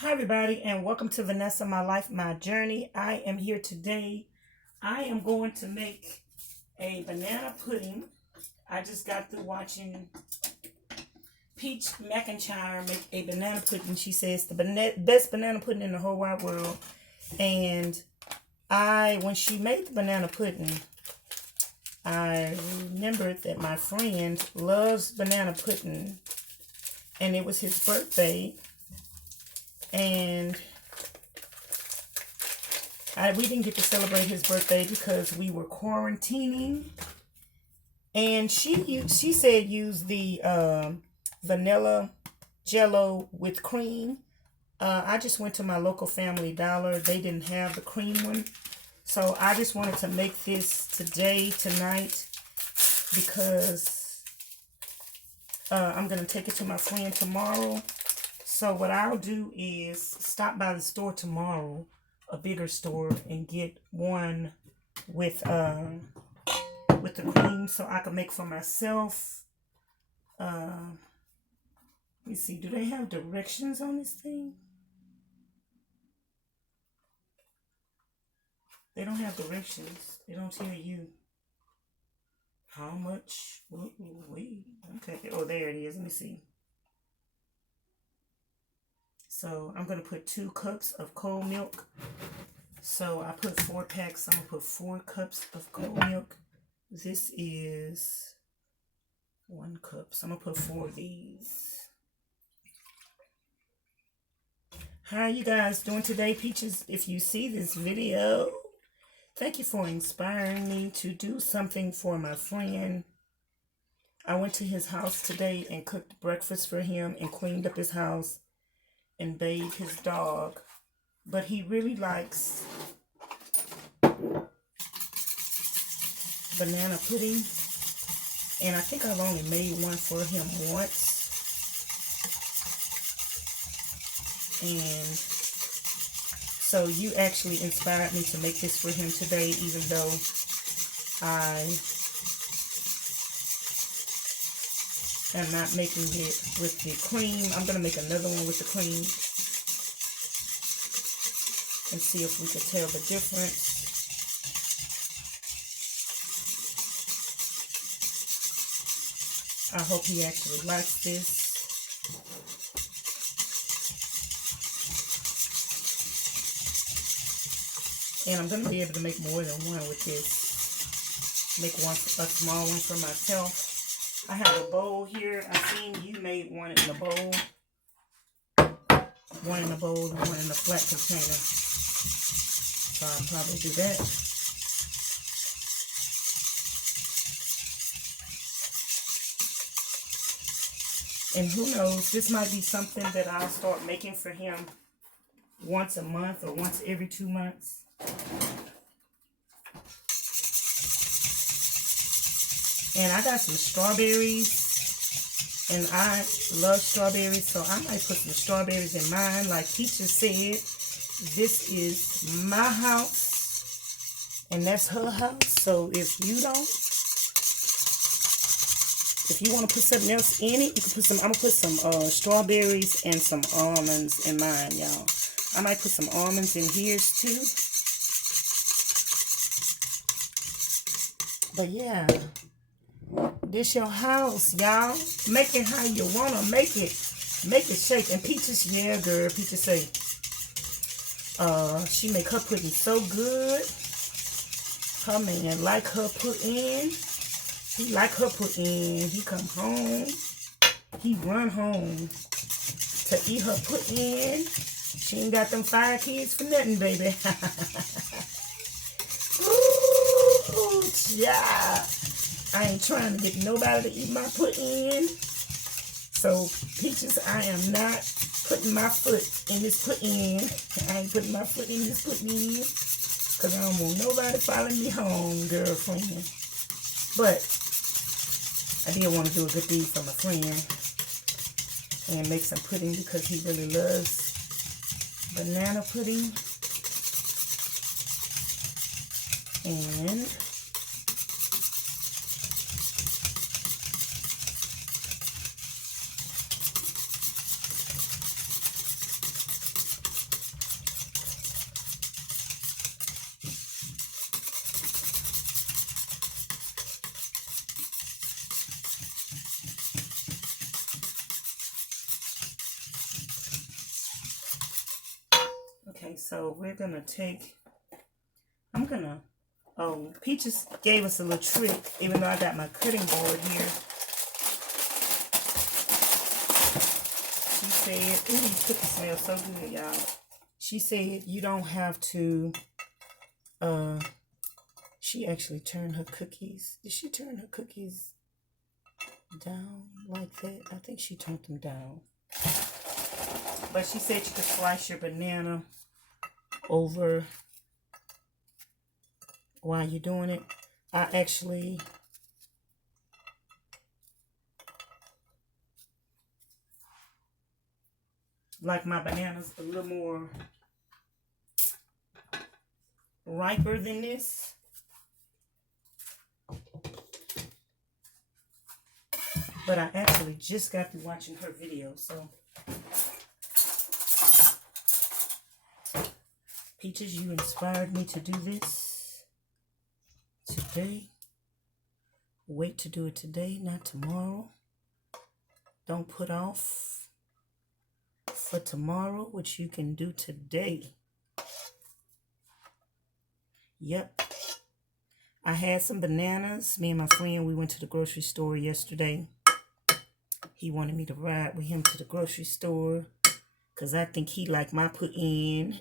Hi, everybody, and welcome to Vanessa, My Life, My Journey. I am here today. I am going to make a banana pudding. I just got through watching Peach McIntyre make a banana pudding. She says the best banana pudding in the whole wide world. And when she made the banana pudding, I remembered that my friend loves banana pudding, and it was his birthday. And we didn't get to celebrate his birthday because we were quarantining. And she said use the vanilla jello with cream. I just went to my local Family Dollar. They didn't have the cream one. So I just wanted to make this tonight, because I'm going to take it to my friend tomorrow. So what I'll do is stop by the store tomorrow, a bigger store, and get one with the cream so I can make for myself. Let me see, do they have directions on this thing? They don't have directions. They don't tell you how much. Wait, okay. Oh, there it is. Let me see. So I'm going to put 2 cups of cold milk. So I put 4 packs. I'm going to put 4 cups of cold milk. This is 1 cup. So I'm going to put 4 of these. How are you guys doing today, Peaches? If you see this video, thank you for inspiring me to do something for my friend. I went to his house today and cooked breakfast for him and cleaned up his house and bathed his dog. But he really likes banana pudding, and I think I've only made one for him once. And so you actually inspired me to make this for him today, even though I am not making it with the cream. I'm going to make another one with the cream and see if we can tell the difference. I hope he actually likes this. And I'm going to be able to make more than one with this. Make a small one for myself. I have a bowl here. I seen you made one in a bowl. One in a bowl and one in a flat container. So I'll probably do that. And who knows, this might be something that I'll start making for him once a month or once every 2 months. And I got some strawberries, and I love strawberries, so I might put some strawberries in mine. Like Teacher said, this is my house, and that's her house. So if you want to put something else in it, you can put some. I'm gonna put some strawberries and some almonds in mine, y'all. I might put some almonds in his too. But yeah. This your house, y'all. Make it how you want to make it. Make it shake. And Peaches, yeah, girl. Peaches say, she make her pudding so good. Her man like her pudding. He like her pudding. He come home. He run home to eat her pudding. She ain't got them 5 kids for nothing, baby. Ooh, yeah. I ain't trying to get nobody to eat my pudding. So, Peaches, I am not putting my foot in this pudding. I ain't putting my foot in this pudding because I don't want nobody following me home, girlfriend. But I did want to do a good deed for my friend and make some pudding because he really loves banana pudding. And Okay, so we're gonna take, oh, Peaches gave us a little trick, even though I got my cutting board here. She said, ooh, these cookies smell so good, y'all. She said you don't have to, she actually turned her cookies. Did she turn her cookies down like that? I think she turned them down. But she said you could slice your banana over while you're doing it. I actually like my bananas a little more riper than this. But I actually just got through watching her video, so Peaches, you inspired me to do this today. Wait to do it today, not tomorrow. Don't put off for tomorrow what you can do today. Yep. I had some bananas. Me and my friend, we went to the grocery store yesterday. He wanted me to ride with him to the grocery store because I think he liked my put-in.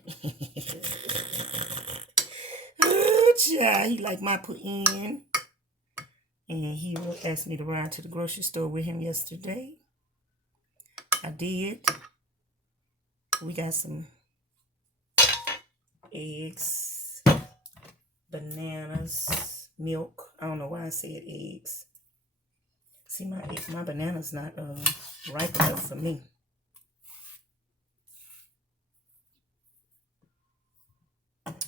Yeah, he liked my put-in. And he asked me to ride to the grocery store with him yesterday. I did. We got some eggs, bananas, milk. I don't know why I said eggs. See, my banana's not ripe enough for me.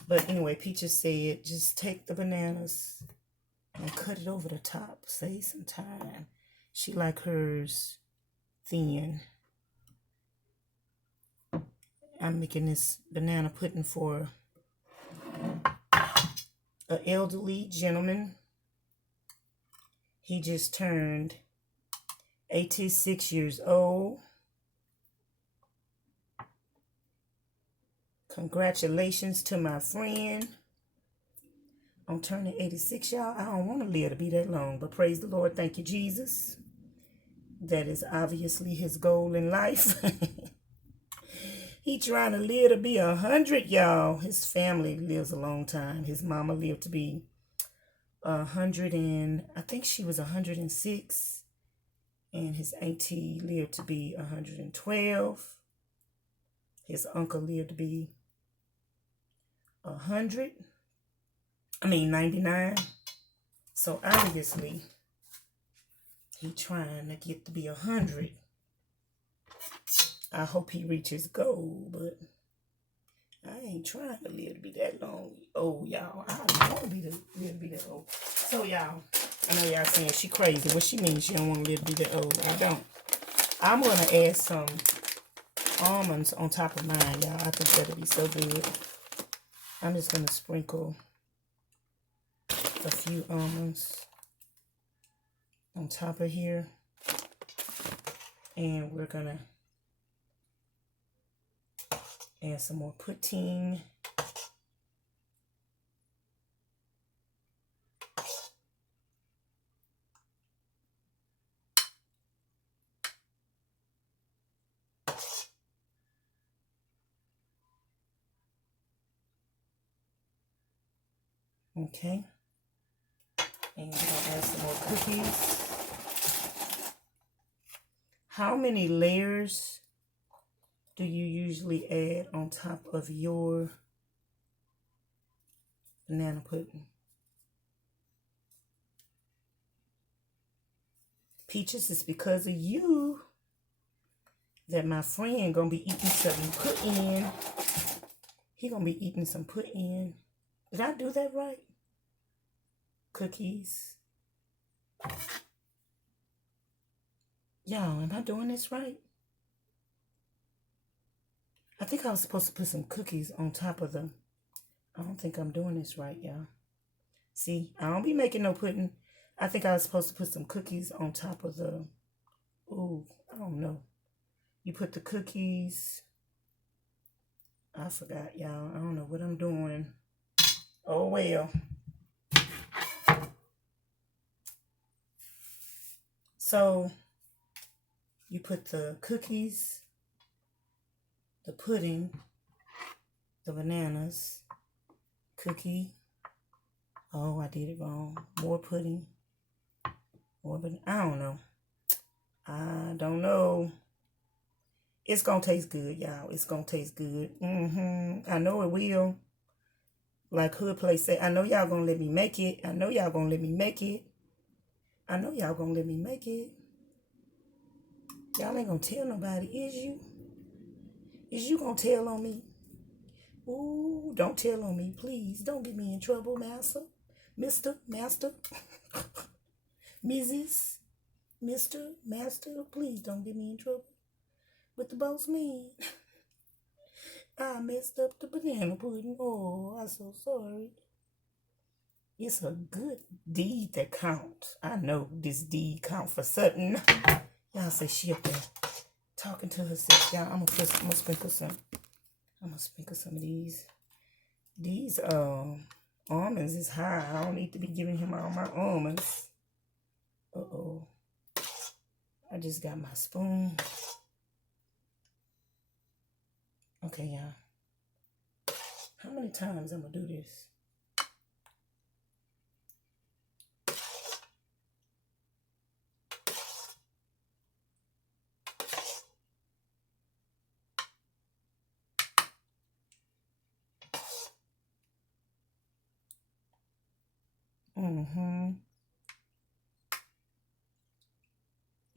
But anyway, Peaches said just take the bananas and cut it over the top. Save some time. She like hers thin. I'm making this banana pudding for an elderly gentleman. He just turned 86 years old. Congratulations to my friend on turning 86, y'all. I don't want to live to be that long, but praise the Lord. Thank you, Jesus. That is obviously his goal in life. He trying to live to be 100, y'all. His family lives a long time. His mama lived to be 100 and I think she was 106. And his auntie lived to be 112. His uncle lived to be 99. So obviously, he trying to get to be 100. I hope he reaches his goal, but I ain't trying to live to be that long. Oh, y'all, I don't want to live to be that old. So, y'all, I know y'all saying she crazy. What she means she don't want to live to be that old. I don't. I'm going to add some almonds on top of mine, y'all. I think that'll be so good. I'm just going to sprinkle a few almonds on top of here. And we're going to add some more pudding. Okay. And we're going to add some more cookies. How many layers do you usually add on top of your banana pudding? Peaches, it's because of you that my friend gonna be eating some pudding. He gonna be eating some pudding. Did I do that right? Cookies. Y'all, am I doing this right? I think I was supposed to put some cookies on top of them. I don't think I'm doing this right, y'all. See, I don't be making no pudding. I think I was supposed to put some cookies on top of the... Ooh, I don't know. You put the cookies I forgot, y'all. I don't know what I'm doing. Oh, well. So, you put the cookies, the pudding, the bananas, cookie. Oh, I did it wrong. More pudding. More banana. I don't know. I don't know. It's going to taste good, y'all. It's going to taste good. I know it will. Like Hood Place said, I know y'all going to let me make it. I know y'all going to let me make it. I know y'all going to let me make it. Y'all ain't going to tell nobody, is you? Is you going to tell on me? Ooh, don't tell on me, please. Don't get me in trouble, Master. Mr. Master. Mrs. Mr. Master, please don't get me in trouble with the boss man. I messed up the banana pudding. Oh, I'm so sorry. It's a good deed that counts. I know this deed count for something. Y'all say she up there talking to herself. Y'all, I'm gonna sprinkle some. I'm gonna sprinkle some of these. These almonds is high. I don't need to be giving him all my almonds. Uh-oh. I just got my spoon. Okay, y'all. How many times I'm gonna do this?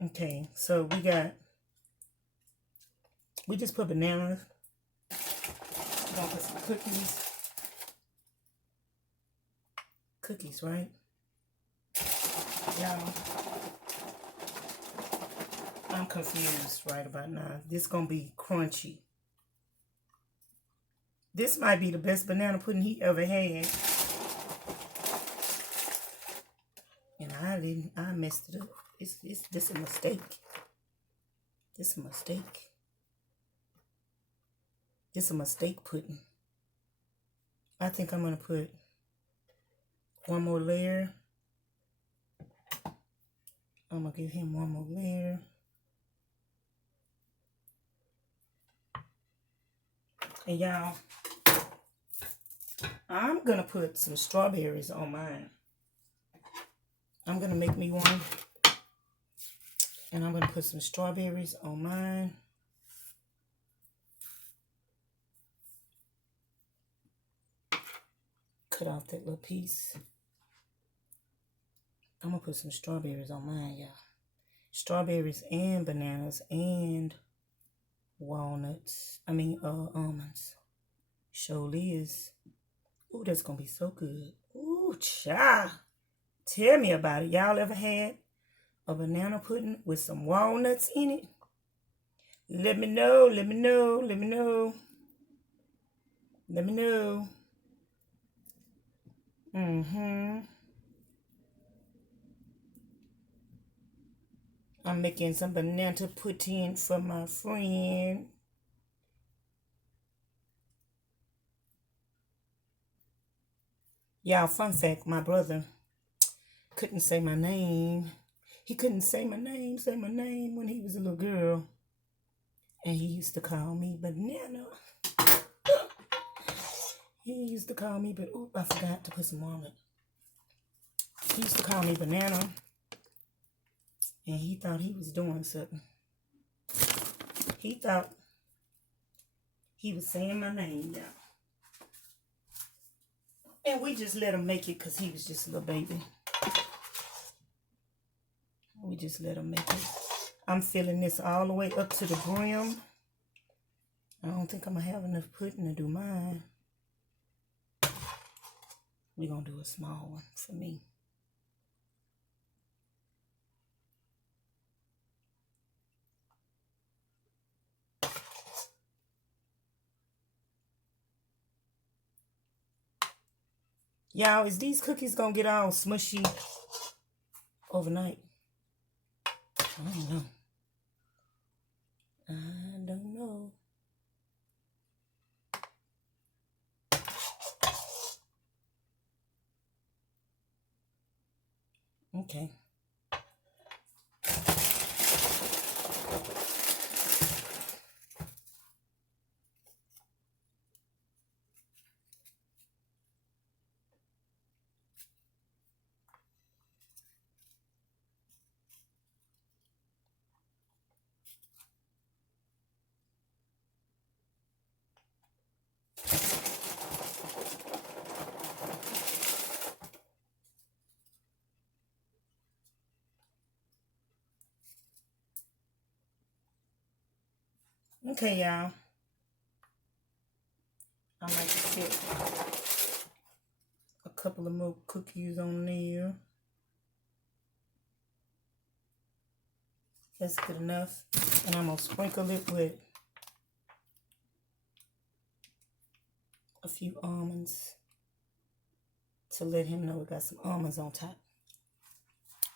Okay, so we just put bananas. We're gonna put some cookies. Cookies, right? Y'all, I'm confused right about now. This gonna be crunchy. This might be the best banana pudding he ever had. And I messed it up. This a mistake. This a mistake. This a mistake pudding. I think I'm gonna put one more layer. I'm gonna give him one more layer. And y'all, I'm gonna put some strawberries on mine. I'm gonna make me one. And I'm gonna put some strawberries on mine. Cut off that little piece. I'm gonna put some strawberries on mine, y'all. Strawberries and bananas and walnuts. Almonds. Surely is. Ooh, that's gonna be so good. Ooh, child. Tell me about it. Y'all ever had a banana pudding with some walnuts in it? Let me know, let me know, let me know. Let me know. I'm making some banana pudding for my friend. Y'all, fun fact, my brother couldn't say my name. He couldn't say my name when he was a little girl. And he used to call me banana. He used to call me, but oop, I forgot to put some walnut. He used to call me banana. And he thought he was doing something. He thought he was saying my name, y'all. And we just let him make it because he was just a little baby. We just let him make it. I'm filling this all the way up to the brim. I don't think I'm going to have enough pudding to do mine. We're going to do a small one for me. Y'all, is these cookies going to get all smushy overnight? I don't know. I don't know. Okay. Okay, y'all. I like to put a couple of more cookies on there. That's good enough. And I'm going to sprinkle it with a few almonds to let him know we got some almonds on top.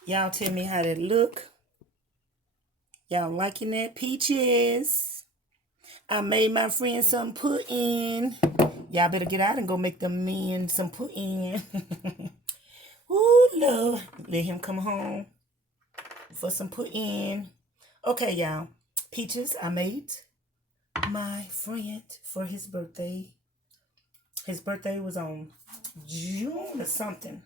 Y'all tell me how that look. Y'all liking that? Peaches. I made my friend some pudding. Y'all better get out and go make them men some pudding. Ooh, Lord. Let him come home for some pudding. Okay, y'all. Peaches, I made my friend for his birthday. His birthday was on June or something.